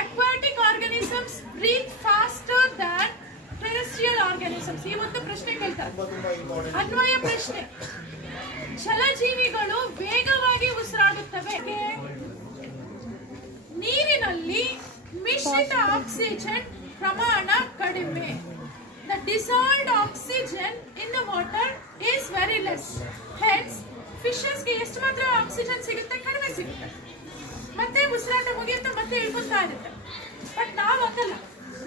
Aquatic organisms breathe faster than terrestrial organisms. ಈ ಒಂದು ಪ್ರಶ್ನೆ ಕೇಳ್ತಾರೆ. ಅನ್ವಯ ಪ್ರಶ್ನೆ. ಜಲಜೀವಿಗಳು ವೇಗವಾಗಿ ಉಸಿರಾಡುತ್ತವೆ. ನೀರಿನಲ್ಲಿ ಮಿಶ್ರಿತ ಆಕ್ಸಿಜನ್ ಪ್ರಮಾಣ ಕಡಿಮೆ. The dissolved oxygen in the water is very less. Hence, fishes ಗೆ ಎಷ್ಟು ಮಾತ್ರ ಆಕ್ಸಿಜನ್ ಸಿಗುತ್ತೆ? ಕಡಿಮೆ ಸಿಗುತ್ತೆ. ಮತ್ತೆ ಉಸಿರಾಟ ಮುಗಿಯುತ್ತೆ, ಮತ್ತೆ ಇಳ್ಕೊಂತಾ ಇರುತ್ತೆ. ಬಟ್ ನಾವು ಹಂಗಲ್ಲ,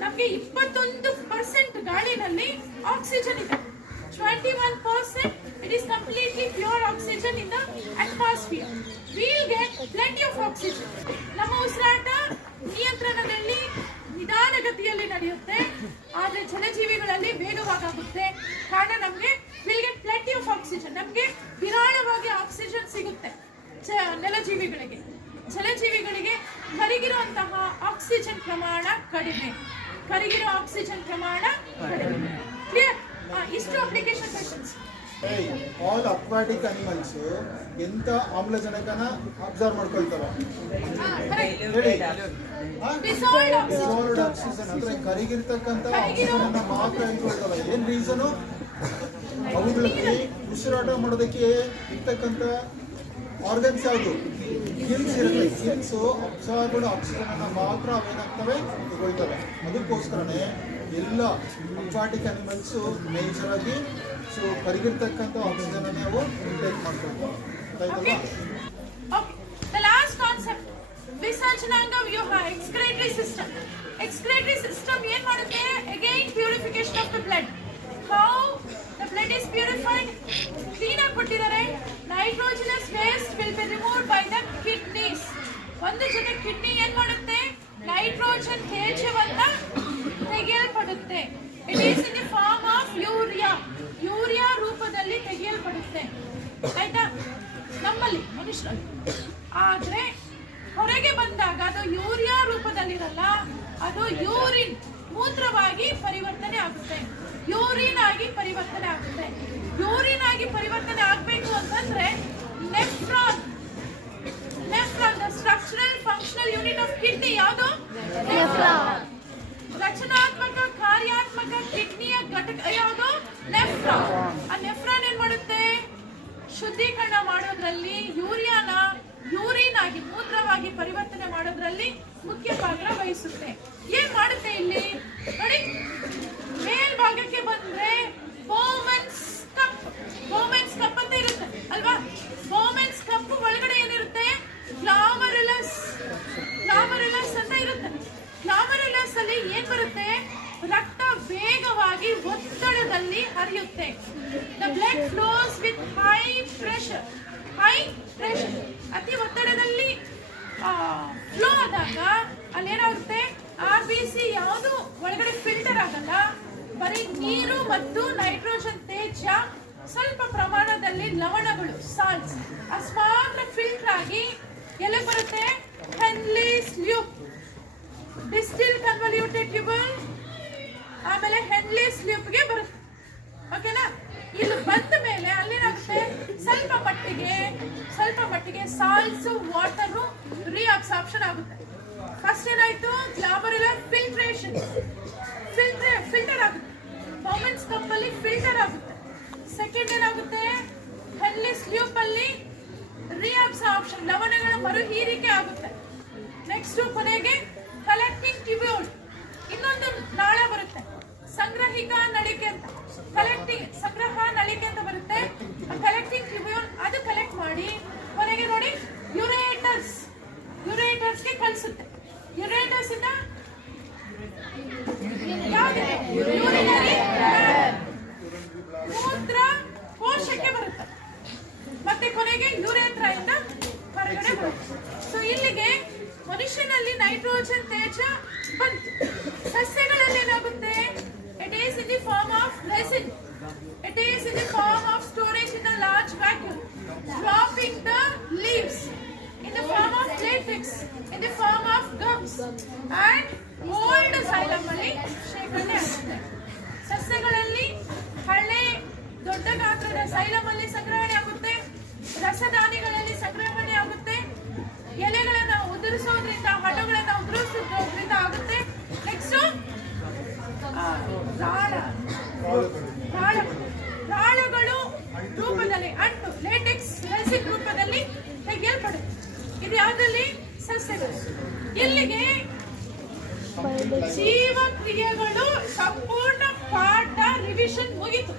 ನಮಗೆ 21% ಗಾಳಿನಲ್ಲಿ ಆಕ್ಸಿಜನ್ ಇದೆ. 21% it is completely pure oxygen in the atmosphere. We will get plenty of oxygen. ನಮ್ಮ ಉಸಿರಾಟ ನಿಯಂತ್ರಣದಲ್ಲಿ ನಿಧಾನಗತಿಯಲ್ಲಿ ನಡೆಯುತ್ತೆ, ಆದರೆ ಜಲಜೀವಿಗಳಲ್ಲಿ ವೇಗವಾಗುತ್ತೆ. ಕಾರಣ ನಮಗೆ will get plenty of oxygen, ನಮಗೆ ವಿರಾಳವಾಗಿ ಆಕ್ಸಿಜನ್ ಸಿಗುತ್ತೆ. ನೆಲಜೀವಿಗಳಿಗೆ, ಜಲಜೀವಿಗಳಿಗೆ ಕರಗಿರುವಂತಹ ಆಕ್ಸಿಜನ್ ಪ್ರಮಾಣ ಕಡಿಮೆ. ಕರಗಿರೋ ಆಕ್ಸಿಜನ್ ಪ್ರಮಾಣ ಕಡಿಮೆ. ಕ್ಲಿಯರ್? ಇಷ್ಟು application questions. All aquatic animals ಎಂತ ಆಮ್ಲಜನಕನ ಅಬ್ಸರ್ವ್ ಮಾಡ್ಕೊಳ್ತಾವ? ಡಿಸಾಲ್ವ್ಡ್ ಆಕ್ಸಿಜನ್ ಅಂದ್ರೆ ಕರಗಿರ್ತಕ್ಕಂಥ ಆಕ್ಸಿಜನ್ ಮಾತ್ರ ಇಟ್ಕೊಳ್ತಾವ. ಏನ್ ರೀಸನು? ಅವುಗಳಿಗೆ ಉಸಿರಾಟ ಮಾಡೋದಕ್ಕೆ ಇರ್ತಕ್ಕಂಥ ಆರ್ಗನ್ಸ್ ಯಾವುದು? ಗಿಲ್ಸ್ ಇರುತ್ತೆ. ಗಿಲ್ಸ್ ಅಬ್ಸಾರ್ಬ್ಡ್ ಆಕ್ಸಿಜನ್ ಅನ್ನ ಮಾತ್ರ ಅವೇನಾಗ್ತವೆ ತಗೊಳ್ತವೆ. ಅದಕ್ಕೋಸ್ಕರನೇ ಎಲ್ಲ ಅಕ್ವಾಟಿಕ್ ಅನಿಮಲ್ಸ್ ಮೇಜರ್ ಆಗಿ ಕರಗಿರ್ತಕ್ಕಂಥ ಆಕ್ಸಿಜನ್ ಅನ್ನು ನಾವು ಇಂಟೇಕ್ ಮಾಡ್ಕೊಳ್ತೀವಿ. The last concept, ವಿಸರ್ಜನಾಂಗ ವ್ಯೂಹ, ಎಕ್ಸ್ಕ್ರೇಟರಿ ಸಿಸ್ಟಮ್. ಎಕ್ಸ್ಕ್ರೇಟರಿ ಸಿಸ್ಟಮ್ ಏನ್ ಮಾಡುತ್ತೆ? Again purification of the blood. How the blood is purified? Clean ಆಗಿ ಕೊಟ್ಟಿದ್ದಾರೆ. Nitrogenous waste will be removed by the kidneys. ಒಂದು ಜೊತೆ ಕಿಡ್ನಿ ಏನ್ ಮಾಡುತ್ತೆ? ನೈಟ್ರೋಜನ್ ತ್ಯಾಜ್ಯವನ್ನ ತೆಗೆಯಲ್ಪಡುತ್ತೆ. It is in the form of urea. Urea ರೂಪದಲ್ಲಿ ತೆಗೆಯಲ್ಪಡುತ್ತೆ. ಆಯ್ತಾ? ನಮ್ಮಲ್ಲಿ ಮನುಷ್ಯರಲ್ಲಿ. ಆದ್ರೆ ಹೊರಗೆ ಬಂದಾಗ ಅದು ಯೂರಿಯಾ ರೂಪದಲ್ಲಿರಲ್ಲ, ಅದು ಯೂರಿನ್ ಮೂತ್ರವಾಗಿ ಪರಿವರ್ತನೆ ಆಗುತ್ತೆ. ಯೂರಿನ್ ಆಗಿ ಪರಿವರ್ತನೆ ಆಗುತ್ತೆ. ಯೂರಿನ್ ಆಗಿ ಪರಿವರ್ತನೆ ಆಗಬೇಕು ಅಂತಂದ್ರೆ nephron, nephron the structural functional unit of kidney ಯಾವುದು? ನೆಫ್ರಾನ್. ರಚನಾತ್ಮಕ ಕಾರ್ಯಾತ್ಮಕ ಕಿಡ್ನಿಯ ಘಟಕ ಯಾವುದು? ನೆಫ್ರಾನ್. ಆ ನೆಫ್ರಾನ್ ಏನ್ ಮಾಡುತ್ತೆ? ಶುದ್ಧೀಕರಣ ಮಾಡೋದ್ರಲ್ಲಿ, ಯೂರಿಯಾನ ಯೂರಿನ್ ಆಗಿ ಮೂತ್ರವಾಗಿ ಪರಿವರ್ತನೆ ಮಾಡೋದ್ರಲ್ಲಿ ಮುಖ್ಯ ಪಾತ್ರ ವಹಿಸುತ್ತೆ. ಏನ್ ಮಾಡುತ್ತೆ ಇಲ್ಲಿ ನೋಡಿ, ಮೇಲ್ಭಾಗಕ್ಕೆ ಬಂದ್ರೆ ಬೋಮೆನ್ಸ್ ಕಪ್. ಬೋಮೆನ್ಸ್ ಕಪ್ ಅಂತ ಇರುತ್ತೆ ಅಲ್ವಾ? ಬೋಮೆನ್ಸ್ ಕಪ್ ಒಳಗಡೆ ಏನಿರುತ್ತೆ? ಗ್ಲಾಮರುಲಸ್. ಗ್ಲಾಮರುಲಸ್ ಅಂತ ಇರುತ್ತೆ. ಗ್ಲಾಮರುಲಸ್ ಅಲ್ಲಿ ಏನ್ ಬರುತ್ತೆ? ರಕ್ತ ವೇಗವಾಗಿ ಒತ್ತಡದಲ್ಲಿ ಹರಿಯುತ್ತೆ. The blood flows with high pressure. High pressure, ಅತಿ ಒತ್ತಡದಲ್ಲಿ ಫ್ಲೋ ಆದಾಗ ಅಲ್ಲಿ ಏನಾಗುತ್ತೆ? RBC ಯಾವುದು ಒಳಗಡೆ ಫಿಲ್ಟರ್ ಆಗಲ್ಲ. ಬರೀ ನೀರು ಮತ್ತು ನೈಟ್ರೋಜನ್ ತ್ಯಾಜ್ಯ, ಸ್ವಲ್ಪ ಪ್ರಮಾಣದಲ್ಲಿ ಲವಣಗಳು, ಸಾಲ್ಟ್ಸ್, ಅಷ್ಟು ಮಾತ್ರ ಫಿಲ್ಟರ್ ಆಗಿ ಎಲ್ಲಿ ಬರುತ್ತೆ? ಹೆನ್ಲಿಸ್ ಲೂಪ್, ಡಿಸ್ಟಿಲ್ ಕನ್ವಲ್ಯೂಟೆಡ್ ಟ್ಯೂಬಲ್, ಆಮೇಲೆ ಹೆನ್ಲಿಸ್ ಲೂಪ್ಗೆ ಬರುತ್ತೆ. ಓಕೆನಾ? ಇಲ್ಲಿ ಬಂದ ಮೇಲೆ ಅಲ್ಲೇನಾಗುತ್ತೆ? ಸ್ವಲ್ಪ ಮಟ್ಟಿಗೆ ಸಾಲ್ಟ್ಸ್, ವಾಟರು ರಿಅಬ್ಸಾರ್ಪ್ಷನ್ ಆಗುತ್ತೆ. ಫಸ್ಟ್ ಏನಾಯ್ತು? ಗ್ಲಾಮರುಲರ್ ಫಿಲ್ಟ್ರೇಷನ್, ಫಿಲ್ಟರ್ ಆಗುತ್ತೆ. ಬೋಮೆನ್ಸ್ ಕಪ್ ಅಲ್ಲಿ ಫಿಲ್ಟರ್ ಆಗುತ್ತೆ. ಸೆಕೆಂಡ್ ಏನಾಗುತ್ತೆ? ಹೆನ್ಲಿಸ್ ಲೂಪ್ ಅಲ್ಲಿ ರಿಅಬ್ಸಾರ್ಪ್ಷನ್, ಲವಣಗಳ ಮರು ಹೀರಿಕೆ ಆಗುತ್ತೆ. ನೆಕ್ಸ್ಟ್ ಕೊನೆಗೆ ಕಲೆಕ್ಟಿಂಗ್ ಟ್ಯೂಬ್ಯೂಲ್, ಇನ್ನೊಂದು ನಾಳ ಬರುತ್ತೆ, ಸಂಗ್ರಹಿಕ ನಳಿಕೆ ಅಂತ. ಸಂಗ್ರಹ ನಳಿಕೆ ಅಂತ ಬರುತ್ತೆ. ಕಲೆಕ್ಟಿಂಗ್ ಟ್ಯೂಬ್ಯೂಲ್ ಅದು ಕಲೆಕ್ಟ್ ಮಾಡಿ ಕೊನೆಗೆ ನೋಡಿ ಯುರೇಟರ್ಸ್ಗೆ ಕಳಿಸುತ್ತೆ. ಯುರೇಟರ್ಸ್ ಇಂದ ಮೂತ್ರ ಕೋಶಕ್ಕೆ ಬರುತ್ತೆ. ಮತ್ತೆ ಕೊನೆಗೆ ಯುರೇತ್ರ ಇಂದ ಹೊರಗಡೆ ಬರುತ್ತೆ. ಸೊ ಇಲ್ಲಿಗೆ ಮನುಷ್ಯನಲ್ಲಿ ನೈಟ್ರೋಜನ್ ತೇಜ ಬಂತು. ಸಸ್ಯಗಳಲ್ಲಿ ಏನಾಗುತ್ತೆ? It is in the form of resin. It is in the form of storage in a large vacuum, dropping the leaves in the form of latex, in the form of gums, and old xylem ಅಲ್ಲಿ ಶೇಖರಣೆ ಆಗುತ್ತೆ. ಸಸ್ಯಗಳಲ್ಲಿ ಹಳೆ ದೊಡ್ಡ ಗಾತ್ರದ xylem ಅಲ್ಲಿ ಸಂಗ್ರಹಣೆ ಆಗುತ್ತೆ. ರಸದಾನಿಗಳಲ್ಲಿ ಸಂಗ್ರಹಣೆ ಆಗುತ್ತೆ. ಎಲೆಗಳನ್ನು ಉದುರಿಸೋದ್ರಿಂದ, ಹಣ್ಣುಗಳನ್ನು ಉದುರಿಸೋದ್ರಿಂದ ರಾಳಗಳು ರೂಪದಲ್ಲಿ ಅಂಟು ಲೇಟೆಕ್ಸ್ ರೆಸಿನ್ ರೂಪದಲ್ಲಿ ತೆಗೆಯಲ್ಪಡುತ್ತೆ. ಇದು ಯಾವುದರಲ್ಲಿ? ಸಸ್ಯಗಳು. ಇಲ್ಲಿಗೆ ಜೀವಕ್ರಿಯೆಗಳು ಸಂಪೂರ್ಣ ಪಾಠ ರಿವಿಷನ್ ಮುಗಿತು.